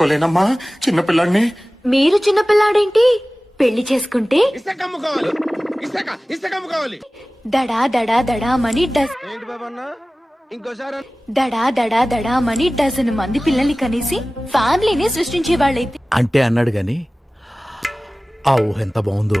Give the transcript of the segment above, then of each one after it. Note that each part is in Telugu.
తట్టుకోలేనమ్మా చిన్నపిల్లాడిని మీరు చిన్నపిల్లాడేంటి పెళ్ళి చేసుకుంటే దడా దడా దడామని డజ్ ఏంటి బాబన్న? ఇంకోసారి దడా దడా దడామని డజన్ మంది పిల్లల్ని కనేసి ఫ్యామిలీని సృష్టించే వాళ్ళైతే అంటే అన్నాడు గాని ఆ ఊహ ఎంత బాగుందో.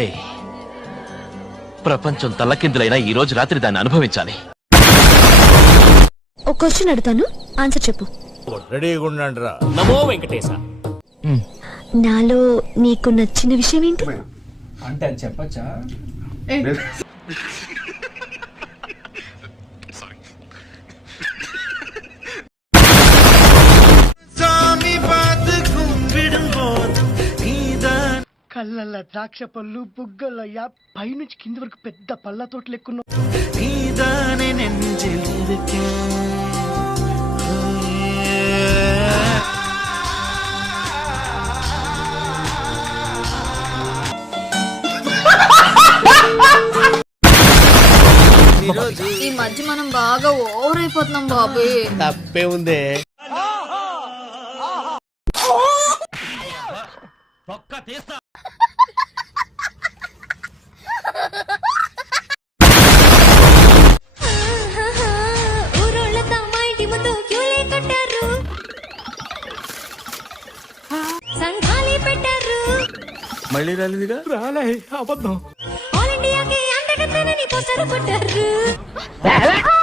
ఏయ్ ప్రపంచం తల్లకిందులైనా ఈ రోజు రాత్రి దాన్ని అనుభవించాలి. ఒక క్వశ్చన్ అడుగుతాను. ఆన్సర్ చెప్పు. రెడీగా ఉండండి రా నాలో నీకు నచ్చిన విషయం ఏంటి? కళ్ళల్ల ద్రాక్ష పళ్ళు బుగ్గల పైనుంచి కింది వరకు పెద్ద పళ్ళ తోట లెక్కున్న ఈ మధ్య మనం బాగా ఓవర్ అయిపోతున్నాం బాబు. తప్పే ఉందే. ఊరోళ్ళతో పెట్టారు. మళ్ళీ రాలేదుగా? రాలే అబద్ధం. ఆల్ ఇండియాకి పోస్టర్ కొట్టారు.